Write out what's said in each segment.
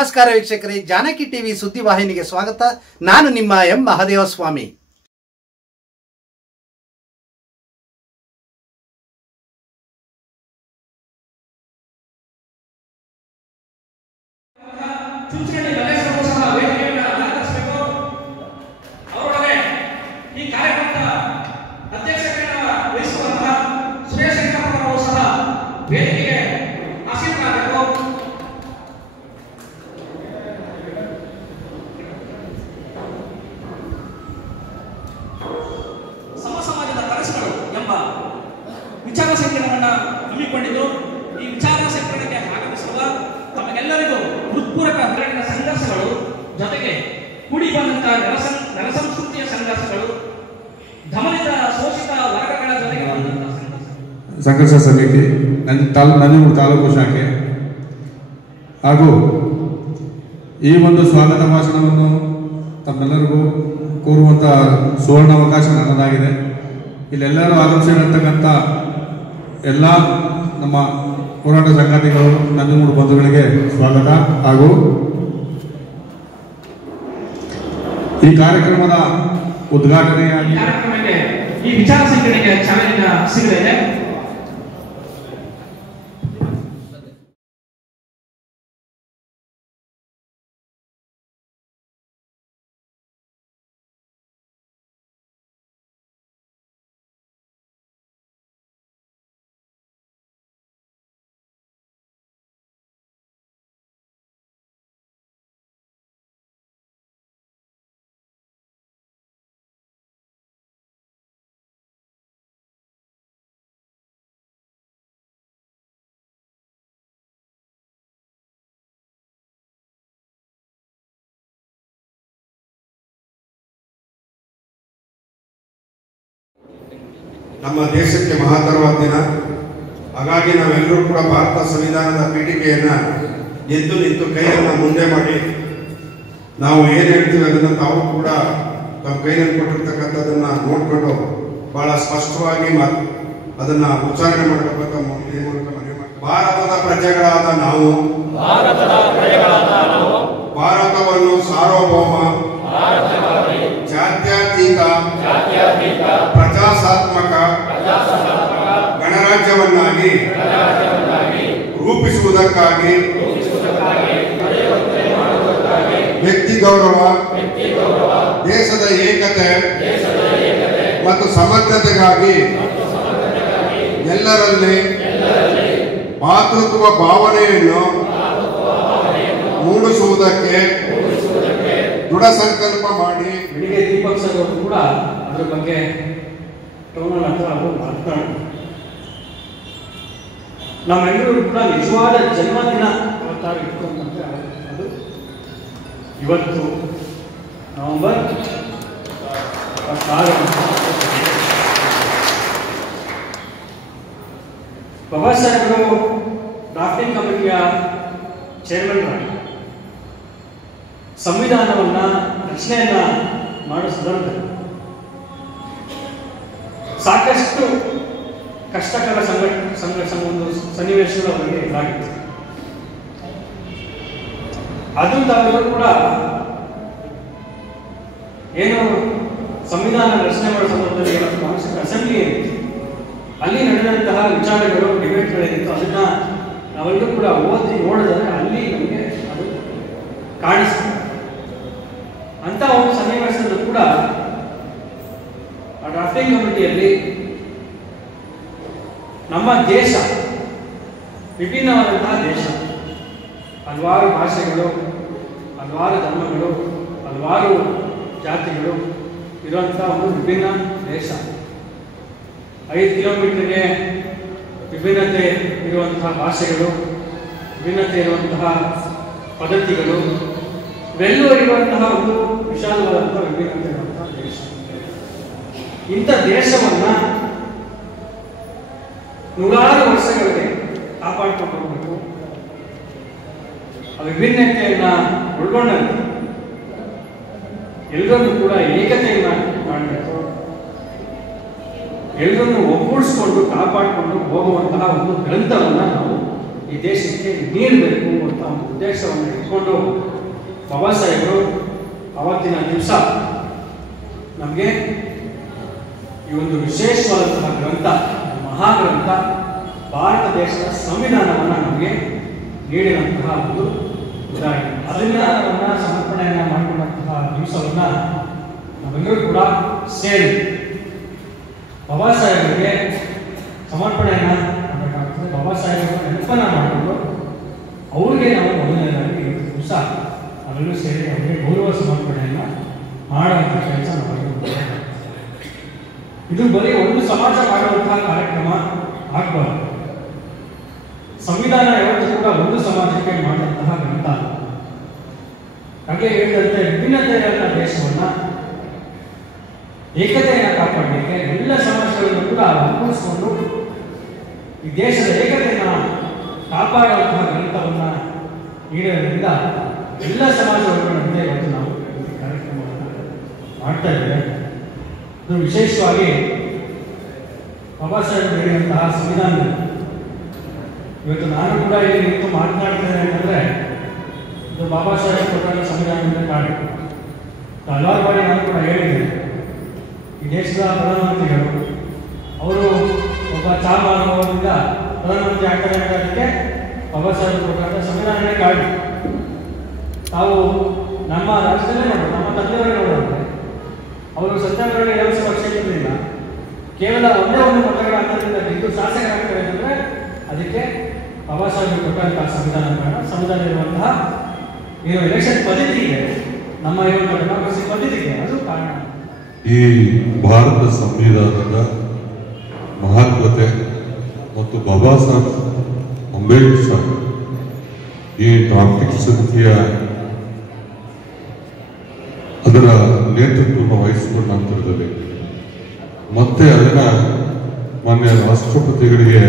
ನಮಸ್ಕಾರ ವೀಕ್ಷಕರೇ, ಜಾನಕಿ ಟಿವಿ ಸುದ್ದಿವಾಹಿನಿಗೆ ಸ್ವಾಗತ. ನಾನು ನಿಮ್ಮ ಎಂ ಮಹದೇವಸ್ವಾಮಿ. ವಿಚಾರ ಸಂಕಿರಣವನ್ನು ಹಮ್ಮಿಕೊಂಡಿದ್ದು ಈ ವಿಚಾರ ಸಂಕಿರಣಕ್ಕೆ ಆಗಮಿಸುವ ತಮಗೆಲ್ಲರಿಗೂ ಹೃತ್ಪೂರ್ವಕ ಹೋರಾಟದ ಸಂಘರ್ಷಗಳು ಜೊತೆಗೆ ಕೂಡಿ ಬಂದಂತಹ ನೆಲಸಂಸ್ಕೃತಿಯ ಸಂಘರ್ಷಗಳು ದಮನಿತ ಶೋಷಿತ ವರ್ಗಗಳ ಜೊತೆಗೆ ಸಂಘರ್ಷ ಸಮಿತಿ ನಂಜನಗೂಡು ತಾಲೂಕು ಶಾಖೆ ಹಾಗೂ ಈ ಒಂದು ಸ್ವಾಗತ ಭಾಷಣವನ್ನು ತಮ್ಮೆಲ್ಲರಿಗೂ ಕೋರುವಂಥ ಸುವರ್ಣ ಅವಕಾಶ ನನ್ನದಾಗಿದೆ. ಇಲ್ಲೆಲ್ಲರೂ ಆಗಮಿಸಿರತಕ್ಕಂಥ ಎಲ್ಲ ನಮ್ಮ ಹೋರಾಟ ಸಂಘಟನೆಗಳು ನಂಜನಗೂಡು ಬಂಧುಗಳಿಗೆ ಸ್ವಾಗತ ಹಾಗೂ ಈ ಕಾರ್ಯಕ್ರಮದ ಉದ್ಘಾಟನೆಯಾಗಿ ಈ ವಿಚಾರ ಸಂಕಿರಣಕ್ಕೆ ಚಾಲನೆ ಸಿಗಲಿದೆ. ನಮ್ಮ ದೇಶಕ್ಕೆ ಮಹತ್ತರವಾದ ದಿನ. ಹಾಗಾಗಿ ನಾವೆಲ್ಲರೂ ಕೂಡ ಭಾರತ ಸಂವಿಧಾನದ ಪೀಠಿಕೆಯನ್ನು ಎದ್ದು ನಿಂತು ಕೈಯನ್ನು ಮುಂದೆ ಮಾಡಿ ನಾವು ಏನು ಹೇಳ್ತೀವಿ ಅದನ್ನು ತಾವು ಕೂಡ ತಮ್ಮ ಕೈಯಲ್ಲಿ ಕೊಟ್ಟಿರ್ತಕ್ಕಂಥದ್ದನ್ನ ನೋಡಿಕೊಂಡು ಬಹಳ ಸ್ಪಷ್ಟವಾಗಿ ಅದನ್ನು ಉಚ್ಚಾರಣೆ ಮಾಡಬೇಕಂತ ಈ ಮೂಲಕ ಮನವಿ ಮಾಡ್ತೀವಿ. ಭಾರತದ ಪ್ರಜೆಗಳಾದ ನಾವು ಭಾರತವನ್ನು ಸಾರ್ವಭೌಮ ಜಾತ್ಯತೀತ ಪ್ರಜಾಸತ್ತಾತ್ಮಕ ಗಣರಾಜ್ಯವನ್ನಾಗಿ ರೂಪಿಸುವುದಕ್ಕಾಗಿ ವ್ಯಕ್ತಿ ಗೌರವ, ದೇಶದ ಏಕತೆ ಮತ್ತು ಸಮಗ್ರತೆಗಾಗಿ ಎಲ್ಲರಲ್ಲಿ ಮಾತೃತ್ವ ಭಾವನೆಯನ್ನು ಮೂಡಿಸುವುದಕ್ಕೆ ದೃಢ ಸಂಕಲ್ಪ ಮಾಡಿ ಬೆಳಿಗ್ಗೆ ದೀಪಕ್ ಸರ್ ಅವರು ಕೂಡ ಅದ್ರ ಬಗ್ಗೆ ಟೌನಲ್ಲಿ ಹತ್ರ ಅವರು ಮಾತನಾಡಿ ನಮ್ಮೆಲ್ಲರೂ ಕೂಡ ನಿಜವಾದ ಜನ್ಮದಿನ ಅವತ್ತಾರು ಇಟ್ಕೊಂಡಂತೆ ಅದು ಇವತ್ತು ನವೆಂಬರ್ 26. ಬಾಬಾ ಸಾಹೇಬರು ಡ್ರಾಫ್ಟಿಂಗ್ ಕಮಿಟಿಯ ಚೇರ್ಮನ್ ಆಗಿ ಸಂವಿಧಾನವನ್ನ ರಚನೆಯನ್ನ ಮಾಡೋ ಸಂದರ್ಭದಲ್ಲಿ ಸಾಕಷ್ಟು ಕಷ್ಟಕರ ಸಂಘರ್ಷ ಒಂದು ಸನ್ನಿವೇಶಗಳು ಅವರಿಗೆ ಎದುರಾಗಿತ್ತು. ಅದು ತಾವೆಲ್ಲರೂ ಕೂಡ ಏನು ಸಂವಿಧಾನ ರಚನೆ ಮಾಡೋ ಸಂದರ್ಭದಲ್ಲಿ ಅವಶ್ಯಕ ಅಸೆಂಬ್ಲಿ ಅಲ್ಲಿ ನಡೆದಂತಹ ವಿಚಾರಗಳು ಡಿಬೇಟ್ಗಳೇನಿತ್ತು ಅದನ್ನ ನಾವೆಲ್ಲರೂ ಕೂಡ ಓದಿ ನೋಡಿದರೆ ಅಲ್ಲಿ ನಮಗೆ ಅದು ಕಾಣಿಸ್ತದೆ. ಅಂತ ಒಂದು ಸನ್ನಿವೇಶದಲ್ಲೂ ಕೂಡ ಆ ಡ್ರಾಫ್ಟಿಂಗ್ ಕಮಿಟಿಯಲ್ಲಿ ನಮ್ಮ ದೇಶ ವಿಭಿನ್ನವಾದಂತಹ ದೇಶ, ಹಲವಾರು ಭಾಷೆಗಳು, ಹಲವಾರು ಧರ್ಮಗಳು, ಹಲವಾರು ಜಾತಿಗಳು ಇರುವಂತಹ ಒಂದು ವಿಭಿನ್ನ ದೇಶ. 5 ಕಿಲೋಮೀಟರ್ಗೆ ವಿಭಿನ್ನತೆ ಇರುವಂತಹ ಭಾಷೆಗಳು, ವಿಭಿನ್ನತೆ ಇರುವಂತಹ ಪದ್ಧತಿಗಳು, ಇವೆಲ್ಲೂ ಇರುವಂತಹ ಒಂದು ವಿಶಾಲವಾದಂತಹ ವಿಭಿನ್ನತೆ ಇರುವಂತಹ ದೇಶ. ಇಂಥ ದೇಶವನ್ನ ನೂರಾರು ವರ್ಷಗಳಿಗೆ ಕಾಪಾಡ್ಕೊಂಡು ಹೋಗಬೇಕು. ಆ ವಿಭಿನ್ನತೆಯನ್ನ ಒಳಗೊಂಡಂತೆ ಎಲ್ಲರನ್ನೂ ಕೂಡ ಏಕತೆಯನ್ನ ಮಾಡಬೇಕು. ಎಲ್ಲರನ್ನು ಒಗ್ಗೂಡಿಸಿಕೊಂಡು ಕಾಪಾಡಿಕೊಂಡು ಹೋಗುವಂತಹ ಒಂದು ಗ್ರಂಥವನ್ನ ನಾವು ಈ ದೇಶಕ್ಕೆ ನೀಡಬೇಕು ಅಂತ ಒಂದು ಉದ್ದೇಶವನ್ನು ಇಟ್ಕೊಂಡು ಬಾಬಾ ಸಾಹೇಬರು ಅವತ್ತಿನ ದಿವಸ ನಮಗೆ ಈ ಒಂದು ವಿಶೇಷವಾದಂತಹ ಗ್ರಂಥ, ಮಹಾಗ್ರಂಥ, ಭಾರತ ದೇಶದ ಸಂವಿಧಾನವನ್ನು ನಮಗೆ ನೀಡಿದಂತಹ ಒಂದು ಉದಾಹರಣೆ. ಅದನ್ನ ಸಮರ್ಪಣೆಯನ್ನು ಮಾಡಿಕೊಂಡಂತಹ ದಿವಸವನ್ನ ನಾವೆಲ್ಲರೂ ಕೂಡ ಸೇರಿ ಬಾಬಾ ಸಾಹೇಬರಿಗೆ ಸಮರ್ಪಣೆಯನ್ನು ಮಾಡಬೇಕಾಗ್ತದೆ. ಬಾಬಾ ಸಾಹೇಬರ ನೆನಪನ್ನ ಮಾಡಿಕೊಂಡು ಅವ್ರಿಗೆ ನಾವು ಮೊದಲನೇದಾಗಿ ಇವತ್ತು ದಿವಸ ನಾವೆಲ್ಲರೂ ಸೇರಿ ಅವರಿಗೆ ಗೌರವ ಸಮರ್ಪಣೆಯನ್ನು ಮಾಡುವಂಥ ಕೆಲಸ ನಾವು ಇದು ಬರೀ ಒಂದು ಸಮಾಜ ಮಾಡುವಂತಹ ಕಾರ್ಯಕ್ರಮ ಆಗಬಾರ್ದು. ಸಂವಿಧಾನ ಯಾವತ್ತೂ ಕೂಡ ಒಂದು ಸಮಾಜಕ್ಕೆ ಮಾಡಿದಂತಹ ಗ್ರಂಥ. ಹಾಗೆ ಹೇಳಿದಂತೆ ವಿಭಿನ್ನತೆಯ ದೇಶವನ್ನ ಏಕತೆಯನ್ನು ಕಾಪಾಡಲಿಕ್ಕೆ ಎಲ್ಲ ಸಮಾಜಗಳನ್ನು ಕೂಡ ಒಗ್ಗೂಡಿಸಿಕೊಂಡು ಈ ದೇಶದ ಏಕತೆಯನ್ನು ಕಾಪಾಡುವಂತಹ ಗ್ರಂಥವನ್ನ ನೀಡೋದ್ರಿಂದ ಎಲ್ಲ ಸಮಾಜಗಳಂತೆ ಇವತ್ತು ನಾವು ಈ ಕಾರ್ಯಕ್ರಮವನ್ನು ಮಾಡ್ತಾ ಇದ್ದೇವೆ. ಇದು ವಿಶೇಷವಾಗಿ ಬಾಬಾ ಸಾಹೇಬ್ ಹೇಳಿದಂತಹ ಸಂವಿಧಾನ. ಇವತ್ತು ನಾನು ಕೂಡ ಇಲ್ಲಿ ನಿಂತು ಮಾತನಾಡ್ತೇನೆ ಅಂತಂದ್ರೆ ಇದು ಬಾಬಾ ಸಾಹೇಬ್ ಕೊಟ್ಟ ಸಂವಿಧಾನದ ಕಾರಣ. ಹಲವಾರು ಬಾರಿ ನಾನು ಕೂಡ ಹೇಳಿದ್ದೇನೆ, ಈ ದೇಶದ ಪ್ರಧಾನಮಂತ್ರಿಗಳು ಅವರು ಒಬ್ಬ ಚಾ ಮಾರುವವರಿಂದ ಪ್ರಧಾನಮಂತ್ರಿ ಆಗ್ತಾರೆ ಅನ್ನೋದಕ್ಕೆ ಬಾಬಾ ಸಾಹೇಬ್ ಕೊಟ್ಟಂತ ಸಂವಿಧಾನವೇ ಕಾರಣ. ತಾವು ನಮ್ಮ ರಾಜ್ಯದಲ್ಲೇ ನೋಡೋದು, ನಮ್ಮ ತಂದೆಯವರೇ ನೋಡೋದು, ಅವರು ಸತ್ಯಾಗ್ರಹ ವಿಧಾನಸಭಾ ಕ್ಷೇತ್ರದಿಂದ ಕೇವಲ ಒಂದೇ ಒಂದು ಮತಗಳ ಅಂತರದಿಂದ ಗೆದ್ದು ಶಾಸಕರಾಗ್ತಾರೆ ಅಂತಂದ್ರೆ ಅದಕ್ಕೆ ಬಾಬಾ ಸಾಹೇಬ್ ಕೊಟ್ಟಂತಹ ಸಂವಿಧಾನ ಕಾರಣ. ಸಂವಿಧಾನ ಇರುವಂತಹ ಏನು ಎಲೆಕ್ಷನ್ ಪದ್ಧತಿ ಇದೆ, ನಮ್ಮ ಇರುವಂತಹ ಡೆಮಾಕ್ರಸಿ ಪದ್ಧತಿ ಇದೆ, ಅದು ಕಾರಣ. ಈ ಭಾರತ ಸಂವಿಧಾನದ ಮಹತ್ವತೆ ಮತ್ತು ಬಾಬಾ ಸಾಹೇಬ್ ಅಂಬೇಡ್ಕರ್ ಈ ಡ್ರಾಫ್ಟಿಂಗ್ ಸಮಿತಿಯ ಅದರ ನೇತೃತ್ವವನ್ನು ವಹಿಸಿಕೊಂಡ ನಂತರದಲ್ಲಿ ಮತ್ತೆ ಅದನ್ನ ಮಾನ್ಯ ರಾಷ್ಟ್ರಪತಿಗಳಿಗೆ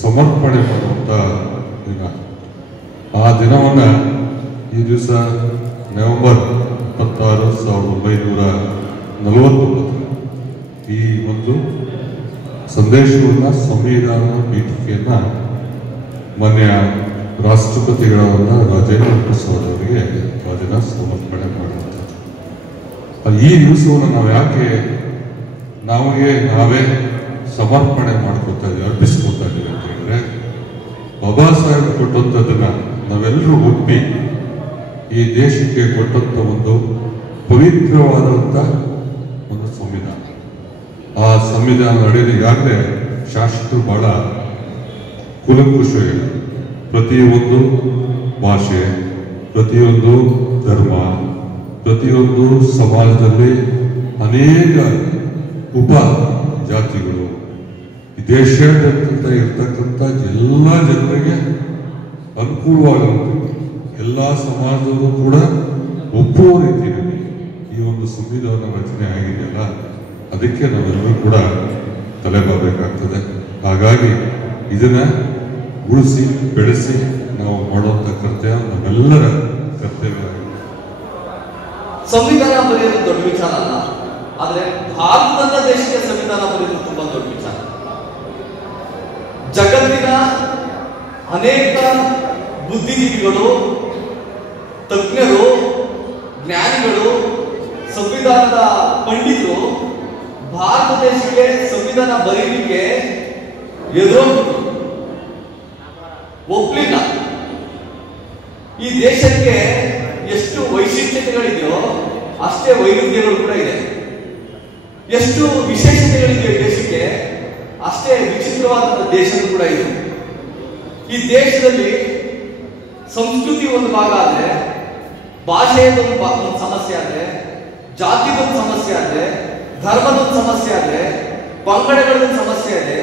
ಸಮರ್ಪಣೆ ಮಾಡುವಂತ ದಿನ. ಆ ದಿನವನ್ನ ಈ ದಿವಸ ನವೆಂಬರ್ 26, 1949 ಈ ಒಂದು ಸಂದೇಶವನ್ನ, ಸಂವಿಧಾನ ಪೀಠಿಕೆಯನ್ನ ಮಾನ್ಯ ರಾಷ್ಟ್ರಪತಿಗಳನ್ನ ರಾಜೇಂದ್ರ ಪ್ರಸಾದ್ ಅವರಿಗೆ ಅದನ್ನ ಸಮರ್ಪಣೆ ಮಾಡುವಂಥದ್ದು. ಈ ದಿವಸವನ್ನು ನಾವು ಯಾಕೆ ನಾವೇ ಸಮರ್ಪಣೆ ಮಾಡ್ಕೊತಾ ಇದ್ದೀವಿ, ಅರ್ಪಿಸ್ಕೊತಾ ಇದ್ದೀವಿ ಅಂತ ಹೇಳಿದ್ರೆ, ಬಾಬಾ ಸಾಹೇಬ್ ಕೊಟ್ಟಂಥದ್ದನ್ನ ನಾವೆಲ್ಲರೂ ಒಪ್ಪಿ ಈ ದೇಶಕ್ಕೆ ಕೊಟ್ಟಂತ ಒಂದು ಪವಿತ್ರವಾದಂಥ ಒಂದು ಸಂವಿಧಾನ. ಆ ಸಂವಿಧಾನ ಅಡಿಯಲ್ಲಿ ಈಗಾಗಲೇ ಶಾಸಕರು ಬಹಳ ಕುಲಂಕುಷವಾಗಿ ಪ್ರತಿಯೊಂದು ಭಾಷೆ, ಪ್ರತಿಯೊಂದು ಧರ್ಮ, ಪ್ರತಿಯೊಂದು ಸಮಾಜದಲ್ಲಿ ಅನೇಕ ಉಪ ಜಾತಿಗಳು ಈ ದೇಶಾದ್ಯಂತ ಇರ್ತಕ್ಕಂಥ ಎಲ್ಲ ಜನರಿಗೆ ಅನುಕೂಲವಾಗುವಂಥ ಎಲ್ಲ ಸಮಾಜದಲ್ಲೂ ಕೂಡ ಒಪ್ಪುವ ರೀತಿಯಲ್ಲಿ ಈ ಒಂದು ಸಂವಿಧಾನ ರಚನೆ ಆಗಿದೆಯಲ್ಲ, ಅದಕ್ಕೆ ನಾವೆಲ್ಲರೂ ಕೂಡ ತಲೆಬಾಗಬೇಕಾಗ್ತದೆ. ಹಾಗಾಗಿ ಇದನ್ನ ಉಳಿಸಿ ಬೆಳೆಸಿ ನಾವು ಮಾಡುವಂಥ ಕರ್ತವ್ಯ ನಮ್ಮೆಲ್ಲರ ಕರ್ತವ್ಯ. ಸಂವಿಧಾನ ಬರೆಯೋದು ದೊಡ್ಡ ವಿಚಾರ ಅಲ್ಲ, ಆದ್ರೆ ಭಾರತದ ದೇಶಕ್ಕೆ ಸಂವಿಧಾನ ಬರೆಯೋದು ತುಂಬಾ ದೊಡ್ಡ ವಿಚಾರ. ಜಗತ್ತಿನ ಅನೇಕ ಬುದ್ಧಿಜೀವಿಗಳು, ತಜ್ಞರು, ಜ್ಞಾನಿಗಳು, ಸಂವಿಧಾನದ ಪಂಡಿತರು ಭಾರತ ದೇಶಕ್ಕೆ ಸಂವಿಧಾನ ಬರೀಲಿಕ್ಕೆ ಎದುರೋಗ್ಬಿಟ್ರು, ಒಪ್ಲಿಲ್ಲ. ಈ ದೇಶಕ್ಕೆ ಎಷ್ಟು ವೈಶಿಷ್ಟ್ಯತೆಗಳಿದೆಯೋ ಅಷ್ಟೇ ವೈರುಧ್ಯಗಳು ಕೂಡ ಇದೆ. ಎಷ್ಟು ವಿಶೇಷತೆಗಳಿದೆಯೋ ಈ ದೇಶಕ್ಕೆ ಅಷ್ಟೇ ವಿಚಿತ್ರವಾದ ದೇಶ ಕೂಡ ಇದೆ. ಈ ದೇಶದಲ್ಲಿ ಸಂಸ್ಕೃತಿ ಒಂದು ಭಾಗ ಆದ್ರೆ, ಭಾಷೆಯದೊಂದು ಸಮಸ್ಯೆ ಆದ್ರೆ, ಜಾತಿದೊಂದು ಸಮಸ್ಯೆ ಆದ್ರೆ, ಧರ್ಮದೊಂದು ಸಮಸ್ಯೆ ಆದ್ರೆ, ಪಂಗಡಗಳದೊಂದು ಸಮಸ್ಯೆ ಆದ್ರೆ,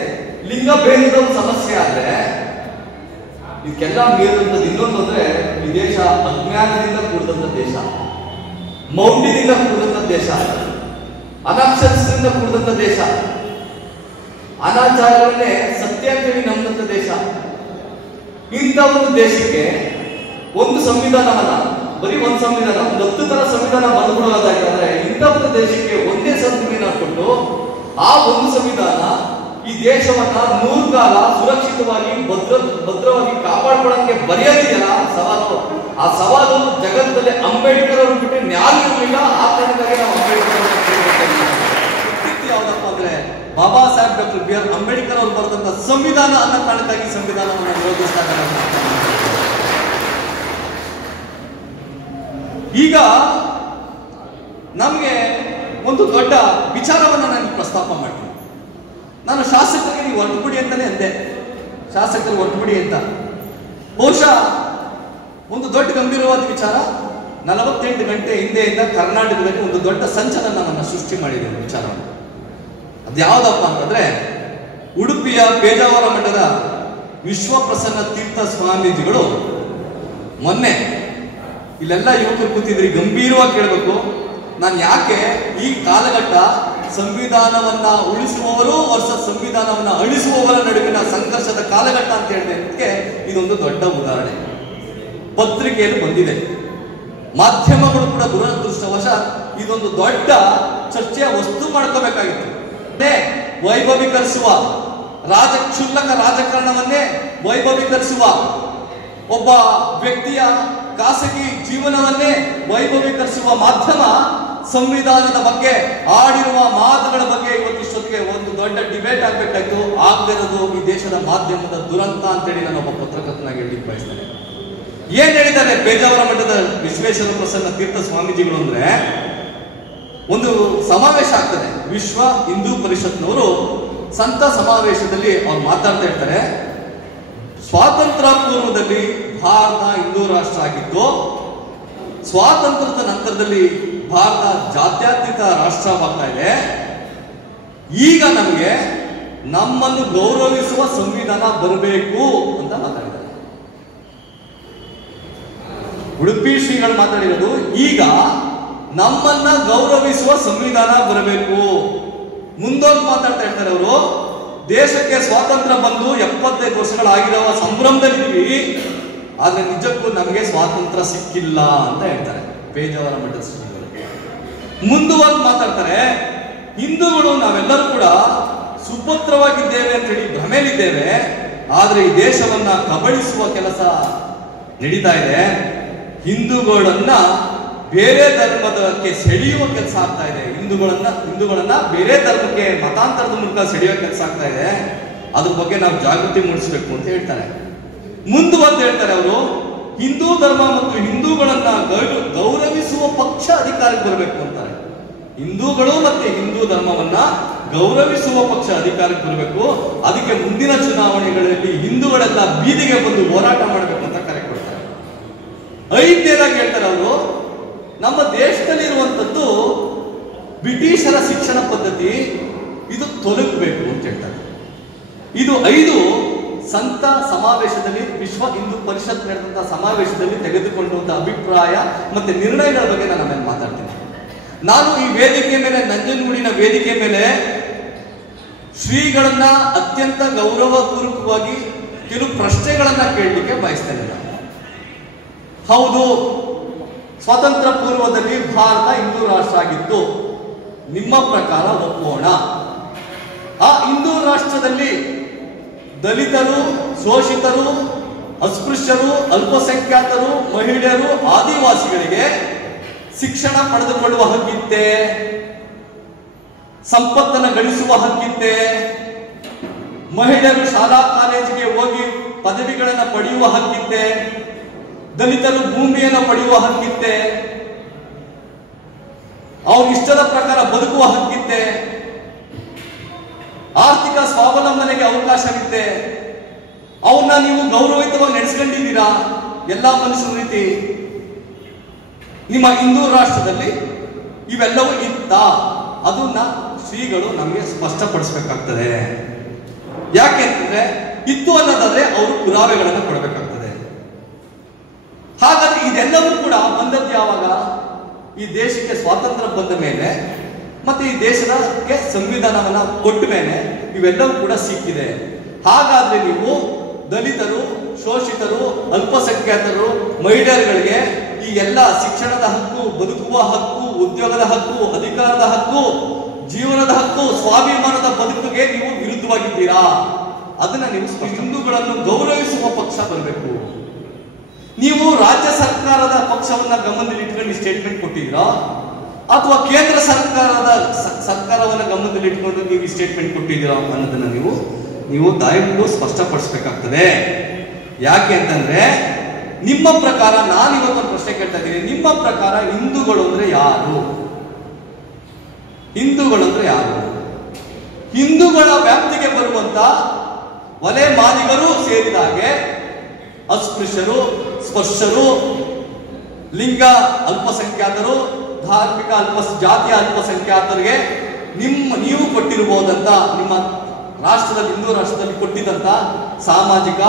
ಲಿಂಗ ಭೇದದೊಂದು ಸಮಸ್ಯೆ ಆದ್ರೆ, ಇದಕ್ಕೆಲ್ಲ ಮೀರಿದಂಥದ್ದು ಇನ್ನೊಂದು ಅಂದ್ರೆ ಈ ದೇಶ ಅಜ್ಞಾನದಿಂದ ಕೂಡಿದಂಥ ದೇಶ, ಮೌಢ್ಯದಿಂದ ಕೂಡಿದಂಥ ದೇಶ, ಅನಕ್ಷರದಿಂದ ಕೂಡಿದಂಥ ದೇಶ, ಅನಾಚಾರಗಳನ್ನೇ ಸತ್ಯ ಅಂತೇಳಿ ನಂಬಂಥ ದೇಶ. ಇಂಥ ಒಂದು ದೇಶಕ್ಕೆ ಒಂದು ಸಂವಿಧಾನವನ್ನ, ಬರೀ ಒಂದು ಸಂವಿಧಾನ, ಒಂದು 10 ತರ ಸಂವಿಧಾನ ಬಂದ್ಬಿಡೋದಾದ್ರೆ ಇಂಥ ಒಂದು ದೇಶಕ್ಕೆ ಒಂದೇ ಸಂವಿಧಾನ ಕೊಟ್ಟು ಆ ಒಂದು ಸಂವಿಧಾನ ಈ ದೇಶವನ್ನ ನೂರ್ಕಾಲ ಸುರಕ್ಷಿತವಾಗಿ ಭದ್ರವಾಗಿ ಕಾಪಾಡ್ಕೊಳ್ಳೋಕೆ ಬರೆಯೋದಿದೆಯಲ್ಲ ಸವಾಲು. ಆ ಸವಾಲು ಜಗತ್ತಲ್ಲಿ ಅಂಬೇಡ್ಕರ್ ಅವರು ಬಿಟ್ಟರೆ ನ್ಯಾಯ ಇರಲಿಲ್ಲ. ಆ ಕಾರಣಕ್ಕಾಗಿ ನಾವು ಅಂಬೇಡ್ಕರ್ ಯಾವ್ದಪ್ಪ ಅಂದ್ರೆ Baba Saheb doctor B R Ambedkar ಅವರು ಬರೆದಂತ ಸಂವಿಧಾನ ಅನ್ನೋ ಕಾರಣಕ್ಕಾಗಿ ಸಂವಿಧಾನವನ್ನು ವಿರೋಧಿಸ್ತಾ ಇದ್ದಾರೆ. ಈಗ ನಮ್ಗೆ ಒಂದು ದೊಡ್ಡ ವಿಚಾರವನ್ನ ನಾನು ಪ್ರಸ್ತಾಪ ಮಾಡ್ತೀನಿ. ನಾನು ಶಾಸಕರಿಗೆ ನೀವು ಹೊರಟುಬಿಡಿ ಅಂತಾನೆ ಅಂದೆ, ಶಾಸಕರು ಹೊರಟುಬಿಡಿ ಅಂತ. ಬಹುಶಃ ಒಂದು ದೊಡ್ಡ ಗಂಭೀರವಾದ ವಿಚಾರ. 48 ಗಂಟೆ ಹಿಂದೆಯಿಂದ ಕರ್ನಾಟಕದಲ್ಲಿ ಒಂದು ದೊಡ್ಡ ಸಂಚಲನವನ್ನು ಸೃಷ್ಟಿ ಮಾಡಿದೆ ವಿಚಾರ. ಅದ್ಯಾವುದಪ್ಪ ಅಂತಂದ್ರೆ, ಉಡುಪಿಯ ಪೇಜಾವರ ಮಠದ ವಿಶ್ವಪ್ರಸನ್ನ ತೀರ್ಥ ಸ್ವಾಮೀಜಿಗಳು ಮೊನ್ನೆ, ಇಲ್ಲೆಲ್ಲ ಯುವಕರು ಕೂತಿದ್ರಿ, ಗಂಭೀರವಾಗಿ ಕೇಳಬೇಕು. ನಾನು ಯಾಕೆ ಈ ಕಾಲಘಟ್ಟ ಸಂವಿಧಾನವನ್ನ ಉಳಿಸುವವರು ವರ್ಸಸ್ ಸಂವಿಧಾನವನ್ನ ಅಳಿಸುವವರ ನಡುವಿನ ಸಂಘರ್ಷದ ಕಾಲಘಟ್ಟ ಅಂತ ಹೇಳಿದೆ ಅದಕ್ಕೆ ಇದೊಂದು ದೊಡ್ಡ ಉದಾಹರಣೆ. ಪತ್ರಿಕೆಯಲ್ಲಿ ಬಂದಿದೆ, ಮಾಧ್ಯಮಗಳು ಕೂಡ ದುರದೃಷ್ಟವಶ ಇದೊಂದು ದೊಡ್ಡ ಚರ್ಚೆಯ ವಸ್ತು ಮಾಡ್ಕೋಬೇಕಾಗಿತ್ತು. ವೈಭವೀಕರಿಸುವ ಕ್ಷುಲ್ಲಕ ರಾಜಕಾರಣವನ್ನೇ ವೈಭವೀಕರಿಸುವ, ಒಬ್ಬ ವ್ಯಕ್ತಿಯ ಖಾಸಗಿ ಜೀವನವನ್ನೇ ವೈಭವೀಕರಿಸುವ ಮಾಧ್ಯಮ ಸಂವಿಧಾನದ ಬಗ್ಗೆ ಆಡಿರುವ ಮಾತುಗಳ ಬಗ್ಗೆ ಇವತ್ತಿಷ್ಟೊತ್ತಿಗೆ ಒಂದು ದೊಡ್ಡ ಡಿಬೇಟ್ ಆಗ್ಬೇಕಾಯ್ತು. ಆಗದಿರೋದು ಈ ದೇಶದ ಮಾಧ್ಯಮದ ದುರಂತ ಅಂತೇಳಿ ನಾನು ಒಬ್ಬ ಪತ್ರಕರ್ತನಾಗಿ ಹೇಳಲಿಕ್ಕೆ ಬಯಸ್ತೇನೆ. ಏನ್ ಹೇಳಿದ್ದಾರೆ ಪೇಜಾವರ ಮಠದ ವಿಶ್ವೇಶ್ವರ ಪ್ರಸನ್ನ ತೀರ್ಥ ಸ್ವಾಮೀಜಿಗಳು ಅಂದ್ರೆ, ಒಂದು ಸಮಾವೇಶ ಆಗ್ತದೆ, ವಿಶ್ವ ಹಿಂದೂ ಪರಿಷತ್ನವರು ಸಂತ ಸಮಾವೇಶದಲ್ಲಿ ಅವ್ರು ಮಾತಾಡ್ತಾ ಇರ್ತಾರೆ. ಸ್ವಾತಂತ್ರ್ಯ ಪೂರ್ವದಲ್ಲಿ ಭಾರತ ಹಿಂದೂ ರಾಷ್ಟ್ರ ಆಗಿದ್ದು, ಸ್ವಾತಂತ್ರ್ಯದ ನಂತರದಲ್ಲಿ ಭಾರತ ಜಾತ್ಯತೀತ ರಾಷ್ಟ್ರವಾಗ್ತಾ ಇದೆ. ಈಗ ನಮಗೆ ನಮ್ಮನ್ನು ಗೌರವಿಸುವ ಸಂವಿಧಾನ ಬರಬೇಕು ಅಂತ ಮಾತಾಡಿದ್ದಾರೆ. ಉಡುಪಿ ಶ್ರೀಗಳು ಮಾತಾಡಿರೋದು, ಈಗ ನಮ್ಮನ್ನ ಗೌರವಿಸುವ ಸಂವಿಧಾನ ಬರಬೇಕು. ಮುಂದೋಗಿ ಮಾತಾಡ್ತಾ ಇರ್ತಾರೆ ಅವರು, ದೇಶಕ್ಕೆ ಸ್ವಾತಂತ್ರ್ಯ ಬಂದು 75 ವರ್ಷಗಳಾಗಿರುವ ಸಂಭ್ರಮದಲ್ಲಿದ್ದೀವಿ, ಆದ್ರೆ ನಿಜಕ್ಕೂ ನಮಗೆ ಸ್ವಾತಂತ್ರ್ಯ ಸಿಕ್ಕಿಲ್ಲ ಅಂತ ಹೇಳ್ತಾರೆ ಪೇಜಾವರ ಮಠದ ಶ್ರೀಗಳು. ಮುಂದುವರೆದು ಮಾತಾಡ್ತಾರೆ, ಹಿಂದೂಗಳು ನಾವೆಲ್ಲರೂ ಕೂಡ ಸುಭದ್ರವಾಗಿದ್ದೇವೆ ಅಂತ ಹೇಳಿ ಭ್ರಮೆಯಲ್ಲಿದ್ದೇವೆ, ಆದ್ರೆ ಈ ದೇಶವನ್ನ ಕಬಳಿಸುವ ಕೆಲಸ ನಡೀತಾ ಇದೆ. ಹಿಂದೂಗಳನ್ನ ಬೇರೆ ಧರ್ಮದಕ್ಕೆ ಸೆಳೆಯುವ ಕೆಲಸ ಆಗ್ತಾ ಇದೆ. ಹಿಂದೂಗಳನ್ನ ಬೇರೆ ಧರ್ಮಕ್ಕೆ ಮತಾಂತರದ ಮೂಲಕ ಸೆಳೆಯುವ ಕೆಲಸ ಆಗ್ತಾ ಇದೆ. ಅದ್ರ ಬಗ್ಗೆ ನಾವು ಜಾಗೃತಿ ಮೂಡಿಸಬೇಕು ಅಂತ ಹೇಳ್ತಾರೆ. ಮುಂದುವರೆದು ಹೇಳ್ತಾರೆ ಅವರು, ಹಿಂದೂ ಧರ್ಮ ಮತ್ತು ಹಿಂದೂಗಳನ್ನ ಗೌರವಿಸುವ ಪಕ್ಷ ಅಧಿಕಾರಕ್ಕೆ ಬರಬೇಕು ಅಂತಾರೆ. ಹಿಂದೂಗಳು ಮತ್ತೆ ಹಿಂದೂ ಧರ್ಮವನ್ನ ಗೌರವಿಸುವ ಪಕ್ಷ ಅಧಿಕಾರಕ್ಕೆ ಬರಬೇಕು. ಅದಕ್ಕೆ ಮುಂದಿನ ಚುನಾವಣೆಗಳಲ್ಲಿ ಹಿಂದೂಗಳೆಲ್ಲ ಬೀದಿಗೆ ಬಂದು ಹೋರಾಟ ಮಾಡಬೇಕು ಅಂತ ಕರೆ ಕೊಡ್ತಾರೆ. ಐದನೇದಾಗಿ ಹೇಳ್ತಾರೆ ಅವರು, ನಮ್ಮ ದೇಶದಲ್ಲಿ ಇರುವಂತದ್ದು ಬ್ರಿಟಿಷರ ಶಿಕ್ಷಣ ಪದ್ಧತಿ, ಇದು ತೊಲಗಬೇಕು ಅಂತ ಹೇಳ್ತಾರೆ. ಇದು 5 ಸಂತ ಸಮಾವೇಶದಲ್ಲಿ, ವಿಶ್ವ ಹಿಂದೂ ಪರಿಷತ್ ನಡೆದಂತಹ ಸಮಾವೇಶದಲ್ಲಿ ತೆಗೆದುಕೊಂಡಂತ ಅಭಿಪ್ರಾಯ ಮತ್ತೆ ನಿರ್ಣಯಗಳ ಬಗ್ಗೆ ನಾನು ಆಮೇಲೆ ಮಾತಾಡ್ತೀನಿ. ನಾನು ಈ ವೇದಿಕೆ ಮೇಲೆ, ನಂಜನಗೂಡಿನ ವೇದಿಕೆ ಮೇಲೆ ಶ್ರೀಗಳನ್ನ ಅತ್ಯಂತ ಗೌರವಪೂರ್ವಕವಾಗಿ ಕೆಲವು ಪ್ರಶ್ನೆಗಳನ್ನ ಕೇಳಲಿಕ್ಕೆ ಬಯಸ್ತೇನೆ. ಹೌದು, ಸ್ವಾತಂತ್ರ್ಯ ಪೂರ್ವದಲ್ಲಿ ಭಾರತ ಹಿಂದೂ ರಾಷ್ಟ್ರ ಆಗಿತ್ತು, ನಿಮ್ಮ ಪ್ರಕಾರ ಒಪ್ಪೋಣ. ಆ ಹಿಂದೂ ರಾಷ್ಟ್ರದಲ್ಲಿ ದಲಿತರು, ಶೋಷಿತರು, ಅಸ್ಪೃಶ್ಯರು, ಅಲ್ಪಸಂಖ್ಯಾತರು, ಮಹಿಳೆಯರು, ಆದಿವಾಸಿಗಳಿಗೆ ಶಿಕ್ಷಣ ಪಡೆದುಕೊಳ್ಳುವ ಹಕ್ಕಿತ್ತೆ, ಸಂಪತ್ತನ್ನು ಗಳಿಸುವ ಹಕ್ಕಿತ್ತೆ, ಮಹಿಳೆಯರು ಶಾಲಾ ಕಾಲೇಜಿಗೆ ಹೋಗಿ ಪದವಿಗಳನ್ನು ಪಡೆಯುವ ಹಕ್ಕಿತ್ತೆ, ದಲಿತರು ಭೂಮಿಯನ್ನು ಪಡೆಯುವ ಹಕ್ಕಿತ್ತೆ, ಅವ್ರ ಇಷ್ಟದ ಪ್ರಕಾರ ಬದುಕುವ ಹಕ್ಕಿತ್ತೆ, ಆರ್ಥಿಕ ಸ್ವಾವಲಂಬನೆಗೆ ಅವಕಾಶವಿತ್ತೆ, ಅವನ್ನ ನೀವು ಗೌರವಯುತವಾಗಿ ನಡೆಸ್ಕೊಂಡಿದ್ದೀರಾ ಎಲ್ಲಾ ಮನುಷ್ಯರ ರೀತಿ. ನಿಮ್ಮ ಹಿಂದೂ ರಾಷ್ಟ್ರದಲ್ಲಿ ಇವೆಲ್ಲವೂ ಇತ್ತ? ಅದನ್ನ ಶ್ರೀಗಳು ನಮಗೆ ಸ್ಪಷ್ಟಪಡಿಸಬೇಕಾಗ್ತದೆ. ಯಾಕೆಂತಂದ್ರೆ ಇತ್ತು ಅನ್ನೋದಾದ್ರೆ ಅವರು ಪುರಾವೆಗಳನ್ನು ಕೊಡಬೇಕಾಗ್ತದೆ. ಹಾಗಾದ್ರೆ ಇದೆಲ್ಲವೂ ಕೂಡ ಬಂದದ್ದು ಯಾವಾಗ? ಈ ದೇಶಕ್ಕೆ ಸ್ವಾತಂತ್ರ್ಯ ಬಂದ ಮೇಲೆ ಮತ್ತೆ ಈ ದೇಶಕ್ಕೆ ಸಂವಿಧಾನವನ್ನ ಕೊಟ್ಟ ಮೇಲೆ ಇವೆಲ್ಲವೂ ಕೂಡ ಸಿಕ್ಕಿದೆ. ಹಾಗಾದ್ರೆ ನೀವು ದಲಿತರು, ಶೋಷಿತರು, ಅಲ್ಪಸಂಖ್ಯಾತರು, ಮಹಿಳೆಯರುಗಳಿಗೆ ಈ ಎಲ್ಲ ಶಿಕ್ಷಣದ ಹಕ್ಕು, ಬದುಕುವ ಹಕ್ಕು, ಉದ್ಯೋಗದ ಹಕ್ಕು, ಅಧಿಕಾರದ ಹಕ್ಕು, ಜೀವನದ ಹಕ್ಕು, ಸ್ವಾಭಿಮಾನದ ಬದುಕಿಗೆ ನೀವು ವಿರುದ್ಧವಾಗಿದ್ದೀರಾ. ಅದನ್ನ ನೀವು ಹಿಂದೂಗಳನ್ನು ಗೌರವಿಸುವ ಪಕ್ಷ ಬರಬೇಕು. ನೀವು ರಾಜ್ಯ ಸರ್ಕಾರದ ಪಕ್ಷವನ್ನ ಗಮನದಲ್ಲಿ ಇಟ್ಕೊಂಡು ಸ್ಟೇಟ್ಮೆಂಟ್ ಕೊಟ್ಟಿದ್ದೀರಾ ಅಥವಾ ಕೇಂದ್ರ ಸರ್ಕಾರವನ್ನ ಗಮನದಲ್ಲಿ ಇಟ್ಕೊಂಡು ನೀವು ಸ್ಟೇಟ್ಮೆಂಟ್ ಕೊಟ್ಟಿದ್ದೀರಾ ಅನ್ನೋದನ್ನ ನೀವು ದಯವಿಟ್ಟು ಸ್ಪಷ್ಟಪಡಿಸಬೇಕಾಗ್ತದೆ. ಯಾಕೆ ಅಂತಂದ್ರೆ ನಿಮ್ಮ ಪ್ರಕಾರ, ನಾನು ಇವತ್ತೊಂದು ಪ್ರಶ್ನೆ ಕೇಳ್ತಾ ಇದ್ದೀನಿ, ನಿಮ್ಮ ಪ್ರಕಾರ ಹಿಂದೂಗಳು ಅಂದ್ರೆ ಯಾರು? ಹಿಂದೂಗಳು ಅಂದ್ರೆ ಯಾರು? ಹಿಂದೂಗಳ ವ್ಯಾಪ್ತಿಗೆ ಬರುವಂತ ಒಲೆ ಮಾದಿಗರು ಸೇರಿದಾಗೆ ಅಸ್ಪೃಶ್ಯರು, ಸ್ಪರ್ಶರು, ಲಿಂಗ ಅಲ್ಪಸಂಖ್ಯಾತರು, ಧಾರ್ಮಿಕ ಜಾತಿಯ ಅಲ್ಪಸಂಖ್ಯಾತರಿಗೆ ನೀವು ಕೊಟ್ಟಿರಬಹುದಂತ, ನಿಮ್ಮ ರಾಷ್ಟ್ರದಲ್ಲಿ, ಹಿಂದೂ ರಾಷ್ಟ್ರದಲ್ಲಿ ಕೊಟ್ಟಿದ್ದಂತ ಸಾಮಾಜಿಕ,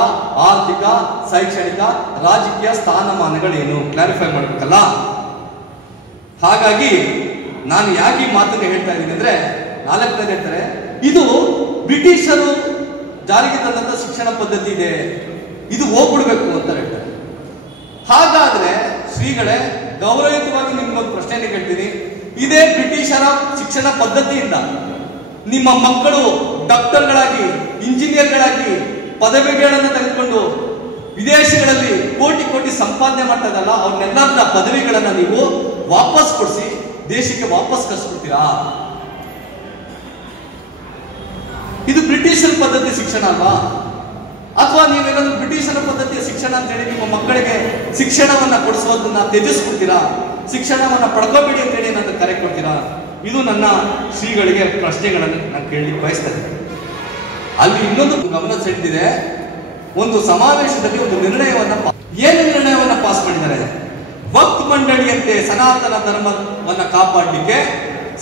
ಆರ್ಥಿಕ, ಶೈಕ್ಷಣಿಕ, ರಾಜಕೀಯ ಸ್ಥಾನಮಾನಗಳೇನು ಕ್ಲಾರಿಫೈ ಮಾಡಬೇಕಲ್ಲ. ಹಾಗಾಗಿ ನಾನು ಯಾಕೆ ಈ ಮಾತನ್ನು ಹೇಳ್ತಾ ಇದ್ದೀನಿ ಅಂದ್ರೆ, 4ನೇದು ಹೇಳ್ತಾರೆ, ಇದು ಬ್ರಿಟಿಷರು ಜಾರಿಗೆ ತಂದಂತ ಶಿಕ್ಷಣ ಪದ್ಧತಿ ಇದೆ, ಇದು ಹೋಗ್ಬಿಡ್ಬೇಕು ಅಂತ ಹೇಳ್ತಾರೆ. ಹಾಗಾದ್ರೆ ಶ್ರೀಗಳೇ, ಗೌರವಯುತವಾಗಿ ನಿಮ್ಗೊಂದು ಪ್ರಶ್ನೆ ಕೇಳ್ತೀನಿ. ಇದೇ ಬ್ರಿಟಿಷರ ಶಿಕ್ಷಣ ಪದ್ಧತಿಯಿಂದ ನಿಮ್ಮ ಮಕ್ಕಳು ಡಾಕ್ಟರ್ಗಳಾಗಿ, ಇಂಜಿನಿಯರ್ಗಳಾಗಿ ಪದವಿಗಳನ್ನು ತೆಗೆದುಕೊಂಡು ವಿದೇಶಗಳಲ್ಲಿ ಕೋಟಿ ಕೋಟಿ ಸಂಪಾದನೆ ಮಾಡ್ತಾ ಇದ್ದಲ್ಲ, ಅವ್ರನ್ನೆಲ್ಲರ ಪದವಿಗಳನ್ನ ನೀವು ವಾಪಸ್ ಕೊಡಿಸಿ ದೇಶಕ್ಕೆ ವಾಪಸ್ ಕಳಿಸ್ಬಿಡ್ತೀರಾ? ಇದು ಬ್ರಿಟಿಷರ ಪದ್ಧತಿ ಶಿಕ್ಷಣ ಅಲ್ವಾ? ಅಥವಾ ನೀವೇನಾದ್ರೂ ಬ್ರಿಟಿಷರ ಪದ್ಧತಿಯ ಶಿಕ್ಷಣ ಅಂತ ಹೇಳಿ ನಿಮ್ಮ ಮಕ್ಕಳಿಗೆ ಶಿಕ್ಷಣವನ್ನ ಕೊಡಿಸೋದನ್ನ ತ್ಯಜಿಸ್ಬಿಡ್ತೀರಾ? ಶಿಕ್ಷಣವನ್ನ ಪಡ್ಕೋಬೇಡಿ ಅಂತ ಹೇಳಿ ಏನಾದ್ರೂ ಕರೆ ಕೊಡ್ತೀರಾ? ಇದು ನನ್ನ ಶ್ರೀಗಳಿಗೆ ಪ್ರಶ್ನೆಗಳನ್ನು ನಾನು ಕೇಳಲಿಕ್ಕೆ ಬಯಸ್ತೇನೆ. ಅಲ್ಲಿ ಇನ್ನೊಂದು ಗಮನ ಸೆಳೆದಿದೆ. ಒಂದು ಸಮಾವೇಶದಲ್ಲಿ ಒಂದು ನಿರ್ಣಯವನ್ನ ಪಾಸ್ ಮಾಡಿದ್ದಾರೆ. ವಕ್ಫ್ ಮಂಡಳಿಯಂತೆ ಸನಾತನ ಧರ್ಮವನ್ನ ಕಾಪಾಡಲಿಕ್ಕೆ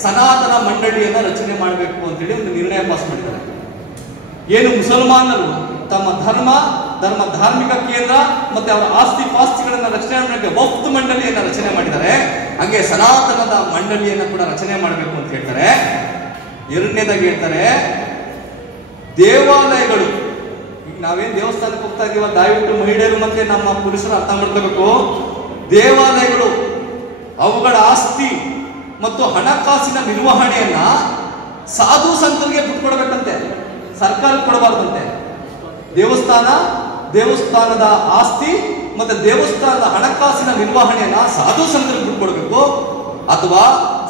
ಸನಾತನ ಮಂಡಳಿಯನ್ನ ರಚನೆ ಮಾಡಬೇಕು ಅಂತ ಹೇಳಿ ಒಂದು ನಿರ್ಣಯ ಪಾಸ್ ಮಾಡಿದ್ದಾರೆ. ಏನು ಮುಸಲ್ಮಾನರು ತಮ್ಮ ಧಾರ್ಮಿಕ ಕೇಂದ್ರ ಮತ್ತೆ ಅವರ ಆಸ್ತಿ ಪಾಸ್ತಿಗಳನ್ನ ರಚನೆ ಮಾಡಲಿಕ್ಕೆ ವಕ್ಫ್ ಮಂಡಳಿಯನ್ನ ರಚನೆ ಮಾಡಿದ್ದಾರೆ. ಹಾಗೆ ಸನಾತನದ ಮಂಡಳಿಯನ್ನ ಕೂಡ ರಚನೆ ಮಾಡಬೇಕು ಅಂತ ಹೇಳ್ತಾರೆ. 2ನೇದಾಗಿ ಹೇಳ್ತಾರೆ, ದೇವಾಲಯಗಳು, ಈಗ ನಾವೇನ್ ದೇವಸ್ಥಾನಕ್ಕೆ ಹೋಗ್ತಾ ಇದೀವ, ದಯವಿಟ್ಟು ಮಹಿಳೆಯರು ಮತ್ತೆ ನಮ್ಮ ಪುರುಷರು ಅರ್ಥ ಮಾಡ್ಕೋಬೇಕು. ದೇವಾಲಯಗಳು ಅವುಗಳ ಆಸ್ತಿ ಮತ್ತು ಹಣಕಾಸಿನ ನಿರ್ವಹಣೆಯನ್ನ ಸಾಧು ಸಂತರಿಗೆ ಬಿಟ್ಕೊಡ್ಬೇಕಂತೆ, ಸರ್ಕಾರಕ್ಕೆ ಕೊಡಬಾರ್ದಂತೆ. ದೇವಸ್ಥಾನದ ಆಸ್ತಿ ಮತ್ತೆ ದೇವಸ್ಥಾನದ ಹಣಕಾಸಿನ ನಿರ್ವಹಣೆಯನ್ನ ಸಾಧು ಸಂತರಿಗೆ ಬಿಟ್ಕೊಡ್ಬೇಕು ಅಥವಾ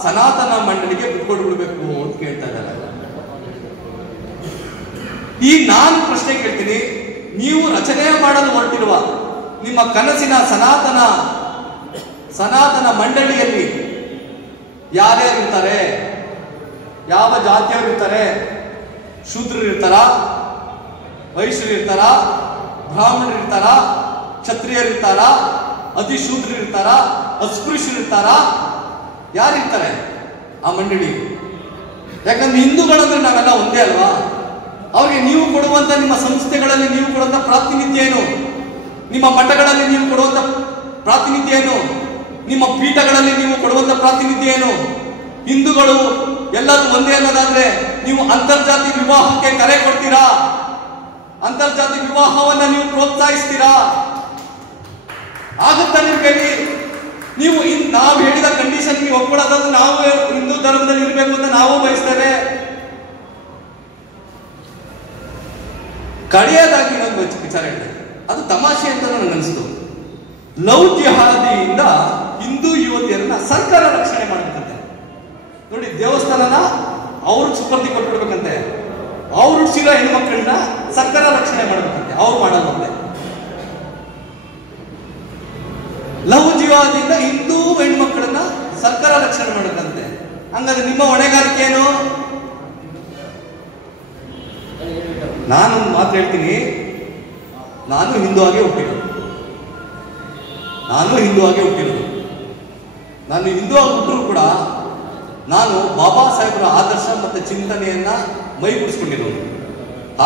ಸನಾತನ ಮಂಡಳಿಗೆ ಬಿಟ್ಕೊಡ್ಬಿಡ್ಬೇಕು ಅಂತ ಕೇಳ್ತಾ ಇದ್ದಾರೆ. ಈ ನಾನು ಪ್ರಶ್ನೆ ಕೇಳ್ತೀನಿ, ನೀವು ರಚನೆ ಮಾಡಲು ಹೊರಟಿರುವ ನಿಮ್ಮ ಕನಸಿನ ಸನಾತನ ಮಂಡಳಿಯಲ್ಲಿ ಯಾರ್ಯಾರು ಇರ್ತಾರೆ? ಯಾವ ಜಾತಿಯವರು ಇರ್ತಾರೆ? ಶೂದ್ರರು ಇರ್ತಾರ? ವೈಶ್ಯರು ಇರ್ತಾರ? ಬ್ರಾಹ್ಮಣರು ಇರ್ತಾರ? ಕ್ಷತ್ರಿಯರು ಇರ್ತಾರ? ಅತಿ ಶೂದ್ರರು ಇರ್ತಾರ? ಅಸ್ಪೃಶ್ಯರು ಇರ್ತಾರ? ಯಾರಿರ್ತಾರೆ ಆ ಮಂಡಳಿ? ಯಾಕಂದ್ರೆ ಹಿಂದೂಗಳಂದ್ರೆ ನಾವೆಲ್ಲ ಒಂದೇ ಅಲ್ವಾ? ಅವ್ರಿಗೆ ನೀವು ಕೊಡುವಂತ ನಿಮ್ಮ ಸಂಸ್ಥೆಗಳಲ್ಲಿ ನೀವು ಕೊಡುವಂತ ಪ್ರಾತಿನಿಧ್ಯ ಏನು? ನಿಮ್ಮ ಮಠಗಳಲ್ಲಿ ನೀವು ಕೊಡುವಂತ ಪ್ರಾತಿನಿಧ್ಯ ಏನು? ನಿಮ್ಮ ಪೀಠಗಳಲ್ಲಿ ನೀವು ಕೊಡುವಂತ ಪ್ರಾತಿನಿಧ್ಯ ಏನು? ಹಿಂದೂಗಳು ಎಲ್ಲರೂ ಒಂದೇ ಅನ್ನೋದಾದ್ರೆ ನೀವು ಅಂತರ್ಜಾತಿ ವಿವಾಹಕ್ಕೆ ಕರೆ ಕೊಡ್ತೀರಾ? ಅಂತರ್ಜಾತಿ ವಿವಾಹವನ್ನ ನೀವು ಪ್ರೋತ್ಸಾಹಿಸ್ತೀರಾ? ಆಗುತ್ತಾ ನಿಮ್ಮ ಕೈಲಿ? ನೀವು ನಾವು ಹೇಳಿದ ಕಂಡೀಷನ್ ನೀವು ಒಪ್ಕೊಳ್ಳೋದಾದ್ರೆ ನಾವು ಹಿಂದೂ ಧರ್ಮದಲ್ಲಿ ಇರಬೇಕು ಅಂತ ನಾವು ಬಯಸ್ತೇವೆ. ಕಡೆಯದಾಗಿ ಇನ್ನೊಂದು ವಿಚಾರ ಹೇಳಿದೆ, ಅದು ತಮಾಷೆ ಅಂತ ನನಗೆ ಅನಿಸ್ತು. ಲವ್ ಜಿಹಾದಿಯಿಂದ ಹಿಂದೂ ಯುವತಿಯರನ್ನ ಸರ್ಕಾರ ರಕ್ಷಣೆ ಮಾಡಬೇಕಂತೆ. ನೋಡಿ, ದೇವಸ್ಥಾನನ ಅವ್ರಿಗೆ ಸುಪರ್ದಿ ಕೊಟ್ಬಿಡ್ಬೇಕಂತೆ, ಅವ್ರು ಹುಟ್ಟಿಸಿರೋ ಹೆಣ್ಮಕ್ಳನ್ನ ಸರ್ಕಾರ ರಕ್ಷಣೆ ಮಾಡಬೇಕಂತೆ, ಅವ್ರು ಮಾಡೋದಂತೆ. ಲವ್ ಜಿಹಾದಿಯಿಂದ ಹಿಂದೂ ಹೆಣ್ಮಕ್ಳನ್ನ ಸರ್ಕಾರ ರಕ್ಷಣೆ ಮಾಡಬೇಕಂತೆ. ಹಂಗಾದ್ರೆ ನಿಮ್ಮ ಹೊಣೆಗಾರಿಕೆ ಏನು? ನಾನೊಂದು ಮಾತು ಹೇಳ್ತೀನಿ, ನಾನು ಹಿಂದೂ ಆಗಿ ಹುಟ್ಟಿರೋದು. ನಾನು ಹಿಂದೂ ಆಗಿ ಹುಟ್ಟರು ಕೂಡ ನಾನು ಬಾಬಾ ಸಾಹೇಬರ ಆದರ್ಶ ಮತ್ತು ಚಿಂತನೆಯನ್ನ ಮೈಗೂಡಿಸ್ಕೊಂಡಿರೋದು.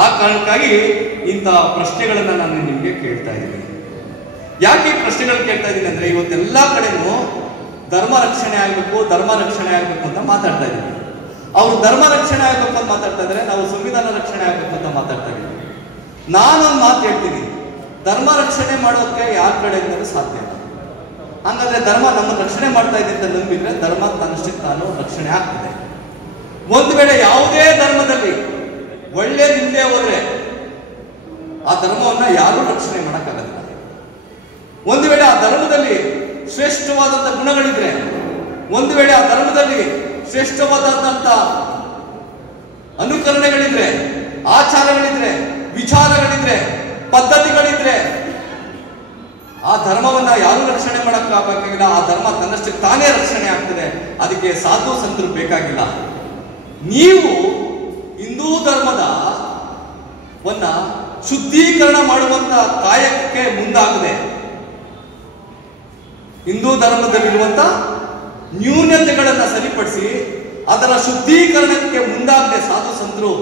ಆ ಕಾರಣಕ್ಕಾಗಿ ಇಂಥ ಪ್ರಶ್ನೆಗಳನ್ನ ನಾನು ನಿಮಗೆ ಕೇಳ್ತಾ ಇದ್ದೀನಿ. ಯಾಕೆ ಈ ಪ್ರಶ್ನೆಗಳು ಕೇಳ್ತಾ ಇದ್ದೀನಿ ಅಂದ್ರೆ, ಇವತ್ತೆಲ್ಲ ಕಡೆನೂ ಧರ್ಮ ರಕ್ಷಣೆ ಆಗಬೇಕು ಅಂತ ಮಾತಾಡ್ತಾ ಇದ್ದೀನಿ. ಅವರು ಧರ್ಮ ರಕ್ಷಣೆ ಆಗಬೇಕು ಅಂತ ಮಾತಾಡ್ತಾ ಇದ್ದಾರೆ, ನಾವು ಸಂವಿಧಾನ ರಕ್ಷಣೆ ಆಗಬೇಕು ಅಂತ ಮಾತಾಡ್ತಾ ಇದ್ದೀವಿ. ನಾನೊಂದು ಮಾತು ಹೇಳ್ತೀನಿ, ಧರ್ಮ ರಕ್ಷಣೆ ಮಾಡೋದಕ್ಕೆ ಯಾರ ಕಡೆಯಿಂದಲೂ ಸಾಧ್ಯ ಇಲ್ಲ. ಹಾಗಾದ್ರೆ ಧರ್ಮ ನಮ್ಮನ್ನು ರಕ್ಷಣೆ ಮಾಡ್ತಾ ಇದೆ ಅಂತ ನಂಬಿದ್ರೆ ಧರ್ಮ ತನ್ನಷ್ಟಕ್ಕೆ ತಾನು ರಕ್ಷಣೆ ಆಗ್ತದೆ. ಒಂದು ವೇಳೆ ಯಾವುದೇ ಧರ್ಮದಲ್ಲಿ ಒಳ್ಳೆಯದಿಲ್ಲದೆ ಹೋದ್ರೆ ಆ ಧರ್ಮವನ್ನ ಯಾರೂ ರಕ್ಷಣೆ ಮಾಡಕ್ಕಾಗಲ್ಲ. ಒಂದು ವೇಳೆ ಆ ಧರ್ಮದಲ್ಲಿ ಶ್ರೇಷ್ಠವಾದಂಥ ಗುಣಗಳಿದ್ರೆ, ಒಂದು ವೇಳೆ ಆ ಧರ್ಮದಲ್ಲಿ ಶ್ರೇಷ್ಠವಾದಂಥ ಅನುಕರಣೆಗಳಿದ್ರೆ, ಆಚಾರಗಳಿದ್ರೆ, ವಿಚಾರಗಳಿದ್ರೆ, ಪದ್ಧತಿಗಳಿದ್ರೆ, ಆ ಧರ್ಮವನ್ನ ಯಾರು ರಕ್ಷಣೆ ಮಾಡಕ್ಕಾಗಲ್ಲ. ಆ ಧರ್ಮ ತನ್ನಷ್ಟಕ್ಕೆ ತಾನೇ ರಕ್ಷಣೆ ಆಗ್ತದೆ. ಅದಕ್ಕೆ ಸಾಧು ಸಂತರು ಬೇಕಾಗಿಲ್ಲ. ನೀವು ಹಿಂದೂ ಧರ್ಮದ ಶುದ್ಧೀಕರಣ ಮಾಡುವಂತ ಕಾಯಕಕ್ಕೆ ಮುಂದಾಗದೆ, ಹಿಂದೂ ಧರ್ಮದಲ್ಲಿರುವಂತ ನ್ಯೂನತೆಗಳನ್ನ ಸರಿಪಡಿಸಿ ಅದರ ಶುದ್ಧೀಕರಣಕ್ಕೆ ಮುಂದಾಗದೆ ಸಾಧು ಸಂತರು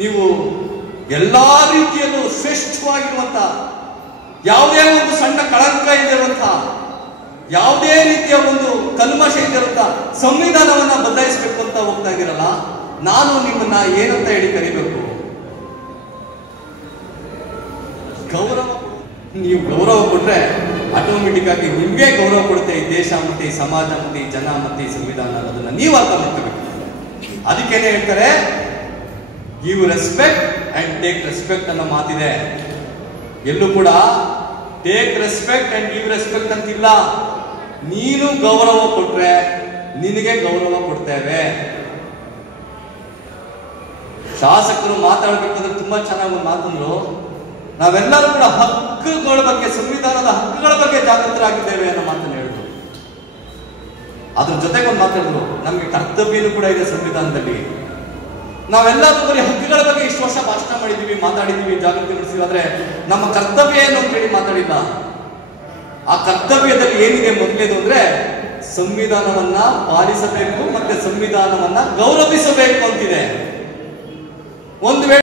ನೀವು ಎಲ್ಲಾ ರೀತಿಯಲ್ಲೂ ಶ್ರೇಷ್ಠವಾಗಿರುವಂತ, ಯಾವುದೇ ಒಂದು ಸಣ್ಣ ಕಳಂಕ ಇಲ್ಲಿರುವಂತಹ, ಯಾವುದೇ ರೀತಿಯ ಒಂದು ಕಲ್ಮಶ ಇಲ್ಲಿರುವಂತ ಸಂವಿಧಾನವನ್ನ ಬದಲಾಯಿಸಬೇಕು ಅಂತ ಹೋಗ್ತಾ ಇದ್ದೀರಲ್ಲ, ನಾನು ನಿಮ್ಮನ್ನ ಏನಂತ ಹೇಳಿ ಕರಿಬೇಕು? ಗೌರವ. ನೀವು ಗೌರವ ಕೊಟ್ರೆ ಆಟೋಮೆಟಿಕ್ ಆಗಿ ನಿಮ್ಗೆ ಗೌರವ ಕೊಡುತ್ತೆ ಈ ದೇಶ ಮತ್ತೆ ಈ ಸಮಾಜ ಮತ್ತೆ ಈ ಜನ ಮತ್ತೆ ಈ ಸಂವಿಧಾನ ಅನ್ನೋದನ್ನ ನೀವು ಅರ್ಥ ಮಾಡ್ಕೋಬೇಕು. ಅದಕ್ಕೇನೆ ಹೇಳ್ತಾರೆ, give respect and take respect ಅನ್ನೋ ಮಾತಿದೆ. ಎಲ್ಲೂ ಕೂಡ take respect and give respect ಅಂತಿಲ್ಲ. ನೀನು ಗೌರವ ಕೊಟ್ರೆ ನಿನಗೆ ಗೌರವ ಕೊಡ್ತೇವೆ. ಶಾಸಕರು ಮಾತಾಡ್ಬೇಕಾದ್ರೆ ತುಂಬಾ ಚೆನ್ನಾಗಿ ಒಂದು ಮಾತಂದ್ರು, ನಾವೆಲ್ಲರೂ ಕೂಡ ಹಕ್ಕುಗಳ ಬಗ್ಗೆ, ಸಂವಿಧಾನದ ಹಕ್ಕುಗಳ ಬಗ್ಗೆ ಜಾಗೃತರಾಗಿದ್ದೇವೆ ಅನ್ನೋ ಮಾತನ್ನು ಹೇಳಿದ್ರು. ಅದ್ರ ಜೊತೆಗೆ ಒಂದು ಮಾತಾಡಿದ್ರು, ನಮ್ಗೆ ಕರ್ತವ್ಯನೂ ಕೂಡ ಇದೆ ಸಂವಿಧಾನದಲ್ಲಿ. ನಾವೆಲ್ಲರೂ ಬರೀ ಹಕ್ಕುಗಳ ಬಗ್ಗೆ ಇಷ್ಟು ವರ್ಷ ಭಾಷಣ ಮಾಡಿದೀವಿ, ಮಾತಾಡಿದೀವಿ, ಜಾಗೃತಿ ಮೂಡಿಸಿದ್ವಿ, ಆದ್ರೆ ನಮ್ಮ ಕರ್ತವ್ಯ ಏನು ಅಂತ ಹೇಳಿ ಮಾತಾಡಿಲ್ಲ. ಆ ಕರ್ತವ್ಯದಲ್ಲಿ ಏನಿದೆ ಮೊದಲೇದು ಅಂದ್ರೆ ಸಂವಿಧಾನವನ್ನ ಪಾಲಿಸಬೇಕು ಮತ್ತೆ ಸಂವಿಧಾನವನ್ನ ಗೌರವಿಸಬೇಕು ಅಂತಿದೆ. ಒಂದು ವೇಳೆ